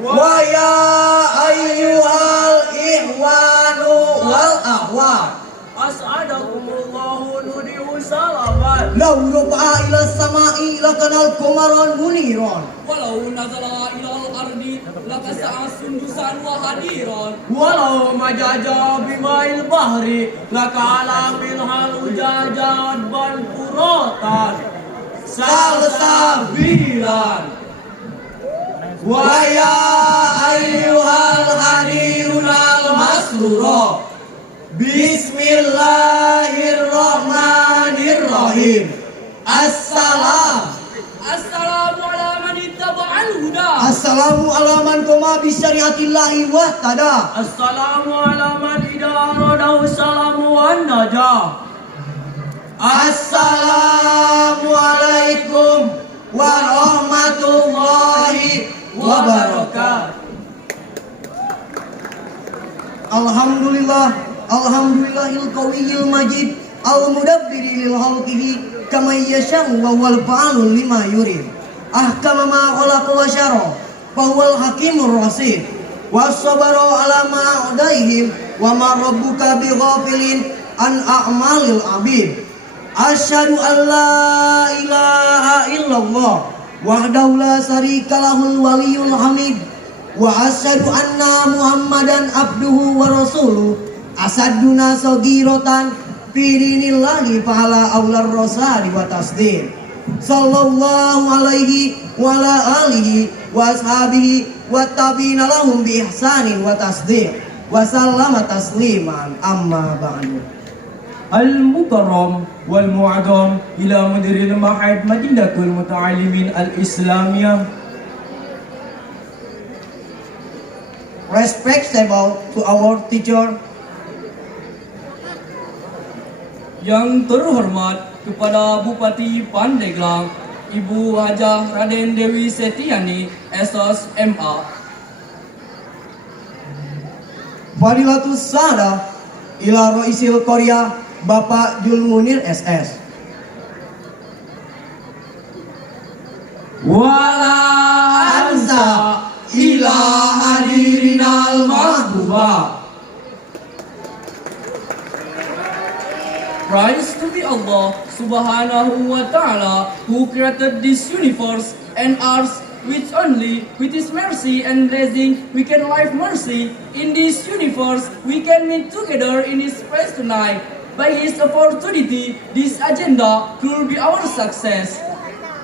wa ya ayyuhal ikhwanu wal akhwat. As'adakumullahu nudiu salaman. Law rufa'a ila sama'i lakanal qamaran muniran. Walau nazala ilal ardi lakasa'a sundusan wa hadiran. Walau majaja bimail bahri lakala minhal ujajat ban puratan salsabilan. Wa ya ayyuhal hadirunal masrura. Bismillahirrahmanirrahim. Assalam. Assalamu ala man ittaba'al huda. Assalamu ala man qama bi syariatillahi wa tada. Assalamu ala man idaradahu salamu wan najah. Assalamualaikum warahmatullahi wabarakatuh. Alhamdulillahil qawiyil majid al-mudabbiri lil khalqihi kama yasha'u wa huwal fa'alu lima yurid. Ahkama ma khalaqa wa syara fa huwal hakimur rasid. Was-sabara ala ma a'daihim wa ma rabbuka bighafilin an a'malil abid. Asyhadu an la ilaha illallah wahdahu la syarika lahul waliyul hamid wa asyhadu anna Muhammadan abduhu wa rasuluh. Asaduna sogiratan fi dinillahi fa'ala aular rosadi wa tasdim. Sallallahu alaihi wa ala alihi wa ashabihi wa tabi'ina lahum bi ihsanin wa tasdim wa sallama tasliman amma ba'du. Al-Mukarram wal Mu'adam ila mudiril ma'had Madinatul Muta'allimin Al-Islamiyah. Respectable to our teacher, Yang terhormat kepada Bupati Pandeglang, Ibu Hajah Raden Dewi Setiani, SOS MA. Fadilatus Sada ila Roisil Korea Bapak Jul Munir SS. Wala Ansa ila hadirinal mahbuba. Praise to be Allah Subhanahu wa Ta'ala, who created this universe and ours, which only with His mercy and blessing we can live mercy in this universe. We can meet together in His place tonight. By His opportunity, this agenda could be our success.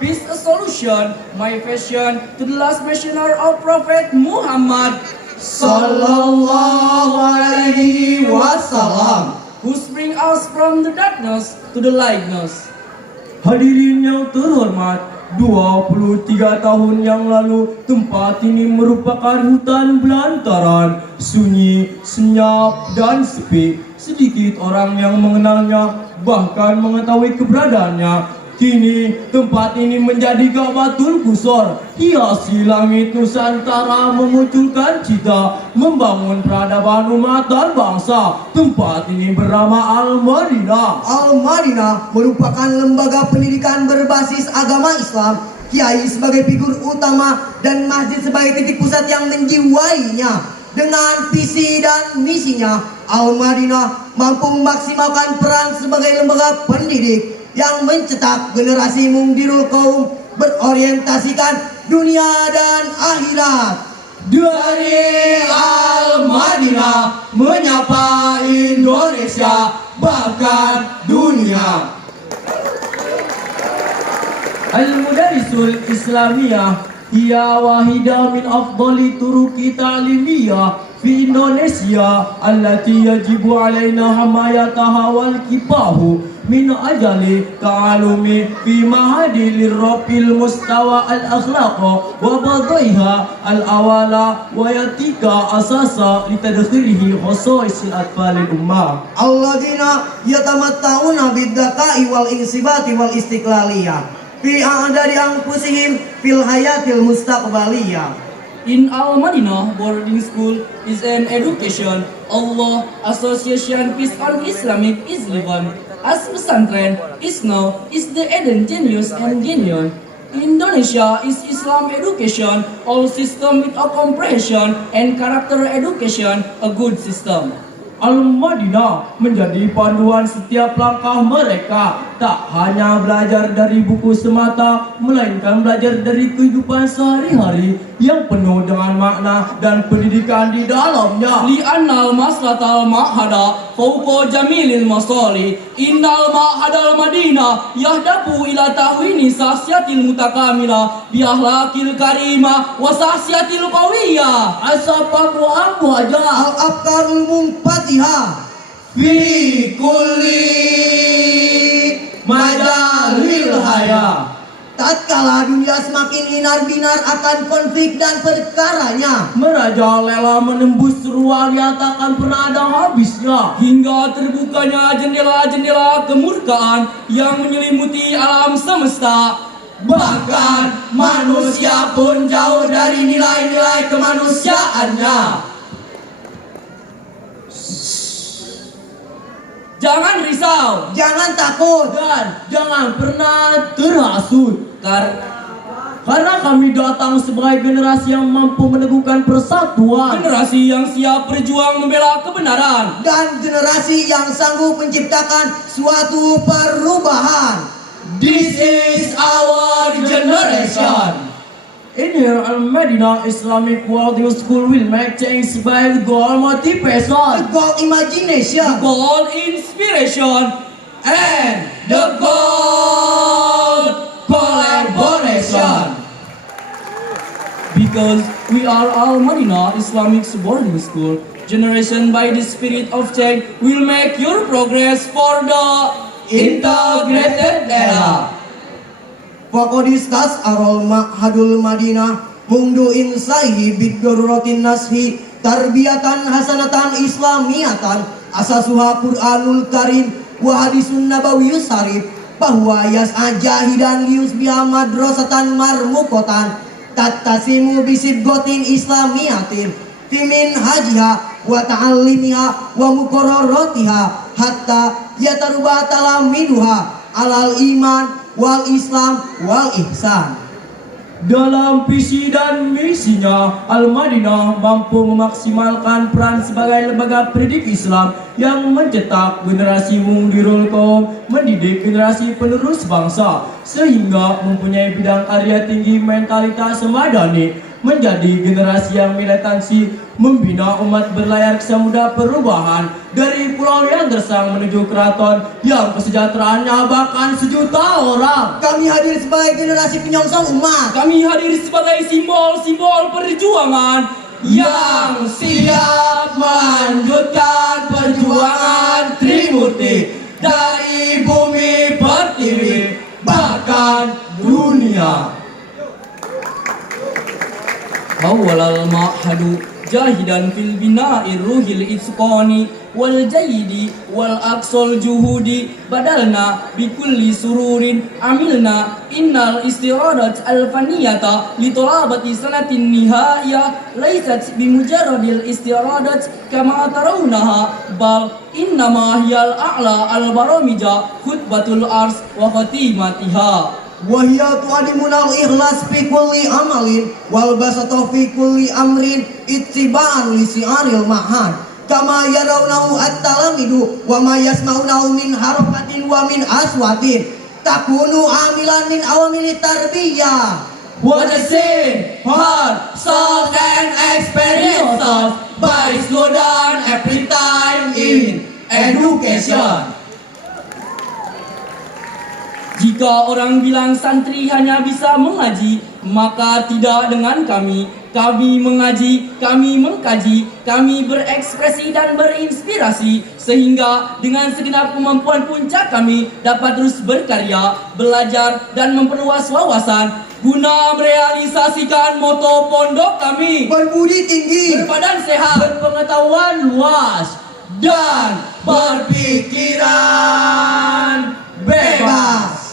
Peace a solution, my passion to the last messenger of Prophet Muhammad, Sallallahu alaihi wasallam. who bring us from the darkness to the lightness. Hadirin yang terhormat, 23 tahun yang lalu tempat ini merupakan hutan belantaran, sunyi, senyap, dan sepi. Sedikit orang yang mengenalnya, bahkan mengetahui keberadaannya. Kini tempat ini menjadi Ka'batul Qusor, hiasi langit Nusantara, memunculkan cita membangun peradaban umat dan bangsa. Tempat ini bernama Al-Madinah. Al-Madinah merupakan lembaga pendidikan berbasis agama Islam, kiai sebagai figur utama dan masjid sebagai titik pusat yang menjiwainya. Dengan visi dan misinya, Al-Madinah mampu memaksimalkan peran sebagai lembaga pendidik yang mencetak generasi mungdirul kaum berorientasikan dunia dan akhirat. Dari Al-Madinah menyapa Indonesia bahkan dunia. Al-Mudarisul Islamiyah hiya wahida min afdali turuki ta'limiyah fi Indonesia allati yajibu alaina hamayataha wal kifahu min ajali ta'alumi fi mahadi lirrafil mustawa al-akhlaqa wa badaiha al-awala wa yatika asasa litadkhirihi khasaisil atfalil ummah Alladzina yatamatta'una biddaqai wal insibati wal istiqlaliyah fi a'dadi anfusihim fil hayatil mustaqbaliyah. In Al-Madinah boarding school is an education. Allah Association Peace on Islamic is given. As pesantren is now is the Eden genius and genuine. Indonesia is Islam education, all system with a comprehension and character education, a good system. Al-Madinah menjadi panduan setiap langkah mereka. Tak hanya belajar dari buku semata, melainkan belajar dari kehidupan sehari-hari yang penuh dengan makna dan pendidikan di dalamnya. Li'annal maslatal ma'hada fauqa jamilil masali innal ma'hadal madinah yahdabu ila tahwini sahsiyatil mutakamila biahlakil karimah wa sahsiyatil qawiyah. Asapaku aku aja Al-Afkarul Mumpatihah fi kulli majalil haya. tatkala dunia semakin hinar-binar akan konflik dan perkaranya, Merajalela menembus ruang yang takkan pernah ada habisnya. Hingga terbukanya jendela-jendela kemurkaan yang menyelimuti alam semesta. Bahkan manusia pun jauh dari nilai-nilai kemanusiaannya. Jangan risau jangan takut. Dan jangan pernah terhasut. Karena kami datang sebagai generasi yang mampu meneguhkan persatuan. generasi yang siap berjuang membela kebenaran. Dan generasi yang sanggup menciptakan suatu perubahan. This is our generation. In here, Al-Madinah Islamic Worlding School will make change by the goal The motivation goal imagination. Goal inspiration and the goal collaboration. because we are Al-Madinah Islamic Boarding School. Generation by the spirit of change will make your progress for the Integrated era. Fakodistas arol ma'hadul Madinah mundu insaihi bidurrotin nasfi tarbiyatan hasanatan islamiyatan asasuha Qur'anul Karim wa hadisun nabawiyus sarif bahwa yas'a jahidan liyusbiha madrasatan marmukotan tattasimu bisidgotin islamiyatin fimin hajiha wa ta'allimiha wa mukororotiha hatta yataruba talamiduha alal iman wal Islam wal ihsan. Dalam visi dan misinya, Al-Madinah mampu memaksimalkan peran sebagai lembaga pendidik Islam yang mencetak generasi mungdirul kaum, mendidik generasi penerus bangsa, sehingga mempunyai bidang karya tinggi mentalitas madani, menjadi generasi yang militansi, membina umat berlayar ke samudra perubahan dari pulau yang gersang menuju keraton yang kesejahteraannya bahkan sejuta orang. Kami hadir sebagai generasi penyongsong umat. Kami hadir sebagai simbol-simbol perjuangan Yang siap melanjutkan perjuangan Trimurti dari bumi pertiwi bahkan dunia. Awalal ma'hadu jahidan fil bina'i ruhil itqani wal jayidi wal aqsal juhudi badalna bikulli sururin amilna innal istiradat al faniyata li talabati sanatin nihaya laysat bimujarradil istiradat kama tarawnaha bal innama hiyal a'la al baramija khutbatul ars wa khatimatiha. Wahia tuadimunal ikhlas fi kulli amalin wal basata fi kulli amrin ittiba'an li si'aril ma'had kama yarawnahu at-talamidu wa ma yasma'unahu min harakatin wa min aswatin takunu amilan min awamili tarbiyah. What a sin, heart, soul and experiences by student every time in education. Jika orang bilang santri hanya bisa mengaji, maka tidak dengan kami. Kami mengaji, kami mengkaji, kami berekspresi dan berinspirasi, sehingga dengan segenap kemampuan puncak kami dapat terus berkarya, belajar dan memperluas wawasan guna merealisasikan moto pondok kami. Berbudi tinggi, Berbadan sehat, Berpengetahuan luas dan berpikiran bebas.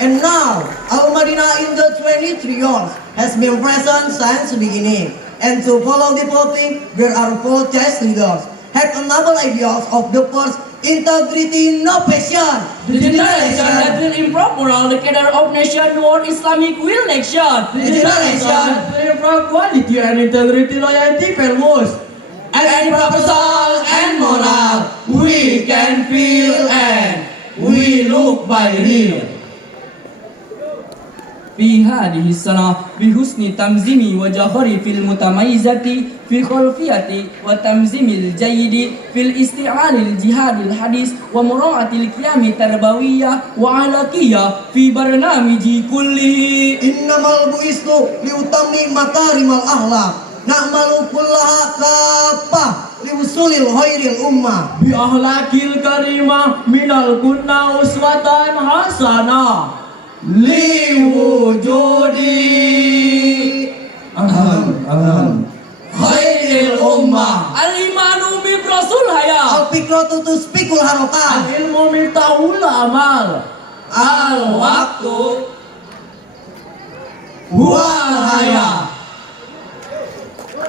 and now Al-Madinah in the 23 years has been present since the beginning. And to follow the plotting, there are 4 chess leaders had a noble ideas of the first integrity, no passion. The generation that will improve the cadre of nation or Islamic will nation. The generation Improve quality and integrity, loyalty, values, And proposal and moral we can feel and we look by real. في هذه السنة بحسن تنظيم وجوهر في المتميزة في خلفية وتنظيم الجيد في الاستعمال الجهاد الحديث ومراعاة القيم التربوية وعلاقية في برنامج كله. innamal buistu liutammi makarimal akhlak na'malu kullaha kafah liusulil khairil ummah. bi ahlakil karimah minal kunna uswatan hasanah liwujudi Khairil ummah al-imanu bi rasul haya Al-fikratu tusbikul harokat. ilmu mitahul amal al-waktu wal haya.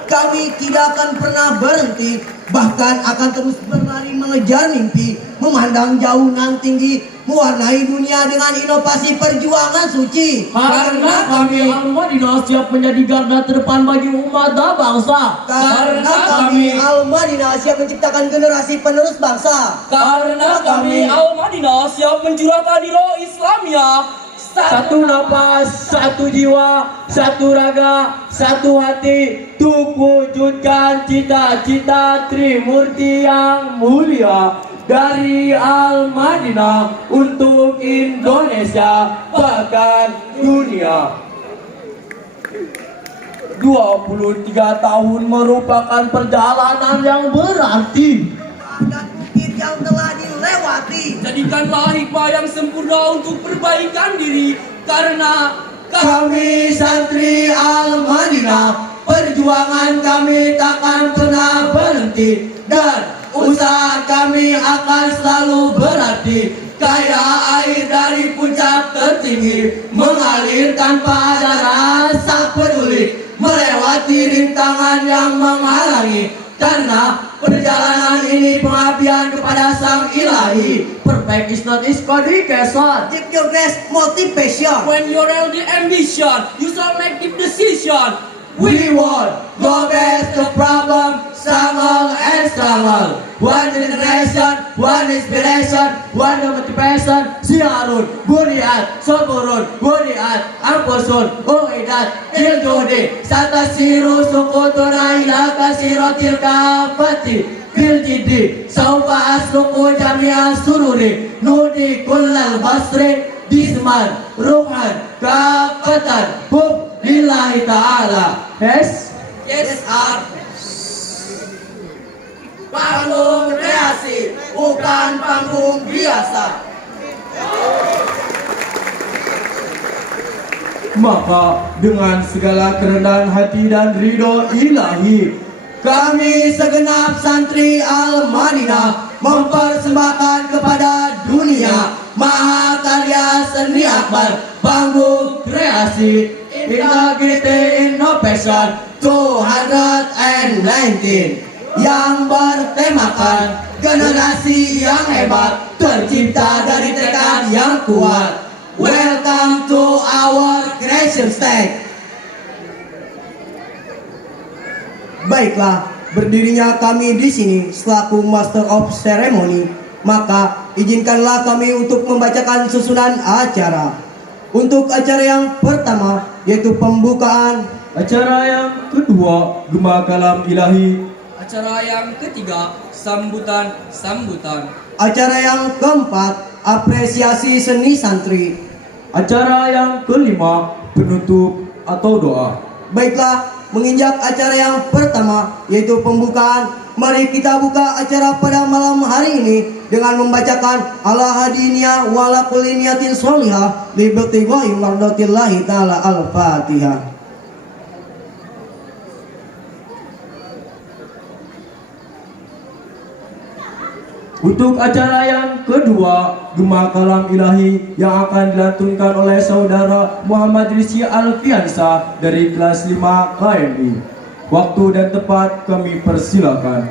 Kami tidak akan pernah berhenti, bahkan akan terus berlari mengejar mimpi, memandang jauh nan tinggi, mewarnai dunia dengan inovasi perjuangan suci. karena kami Al-Madinah siap menjadi garda terdepan bagi umat dan bangsa. Karena kami Al-Madinah siap menciptakan generasi penerus bangsa. Karena kami Al-Madinah siap menjurahkan niro Islamia. Satu napas, satu jiwa, satu raga, satu hati, untuk wujudkan cita-cita Trimurti yang mulia dari Al-Madinah untuk Indonesia bahkan dunia. 23 tahun merupakan perjalanan yang berarti. Dan bukit yang telah dilewati. Jadikanlah hikmah yang sempurna untuk perbaikan diri. Karena Kami santri Al-Madinah, perjuangan kami takkan pernah berhenti dan usaha kami akan selalu berarti. Kayak air dari puncak tertinggi mengalir tanpa ada rasa peduli, melewati rintangan yang menghalangi. Karena perjalanan ini pengabdian kepada Sang Ilahi. Perfect is not is dedication. Keep your best motivation. when you're the ambition, you shall make the decision. We want go back to problem, struggle and struggle. One generation, one inspiration, one motivation. Siarun, Buriat, Soborun, Buriat, Amposun, Uidat, Iljodi, Satasiru, Sukutura, Ilaka, Sirotil, Kapati, Biljidi, Saufa, Asluku, Jamia, Sururi, Nudi, Kullal, Basri, Disman, Ruhan, Kapatan, Hub, Lillahi Ta'ala. Yes? Yes, art. Panggung kreasi, bukan panggung biasa. Maka dengan segala kerendahan hati dan ridho ilahi, Kami segenap santri Al-Madinah mempersembahkan kepada dunia mahakarya seni akbar, panggung kreasi, integrity innovation 219 yang bertemakan generasi yang hebat tercipta dari tekad yang kuat. Welcome to our creation stage. Baiklah, berdirinya kami di sini selaku Master of Ceremony, maka izinkanlah kami untuk membacakan susunan acara. Untuk acara yang pertama yaitu pembukaan, acara yang kedua Gema Kalam Ilahi, Acara yang ketiga, sambutan. acara yang keempat apresiasi seni santri. acara yang kelima penutup atau doa. Baiklah, menginjak acara yang pertama yaitu pembukaan, mari kita buka acara pada malam hari ini dengan membacakan ala hadiniya wala kulli niyatin sholihah li ibtigha'i mardatillahi ta'ala. Al-Fatihah. Untuk acara yang kedua Gema Kalam Ilahi yang akan dilantunkan oleh saudara Muhammad Rizky Alfiansa dari kelas 5 KMI. Waktu dan tempat kami persilakan.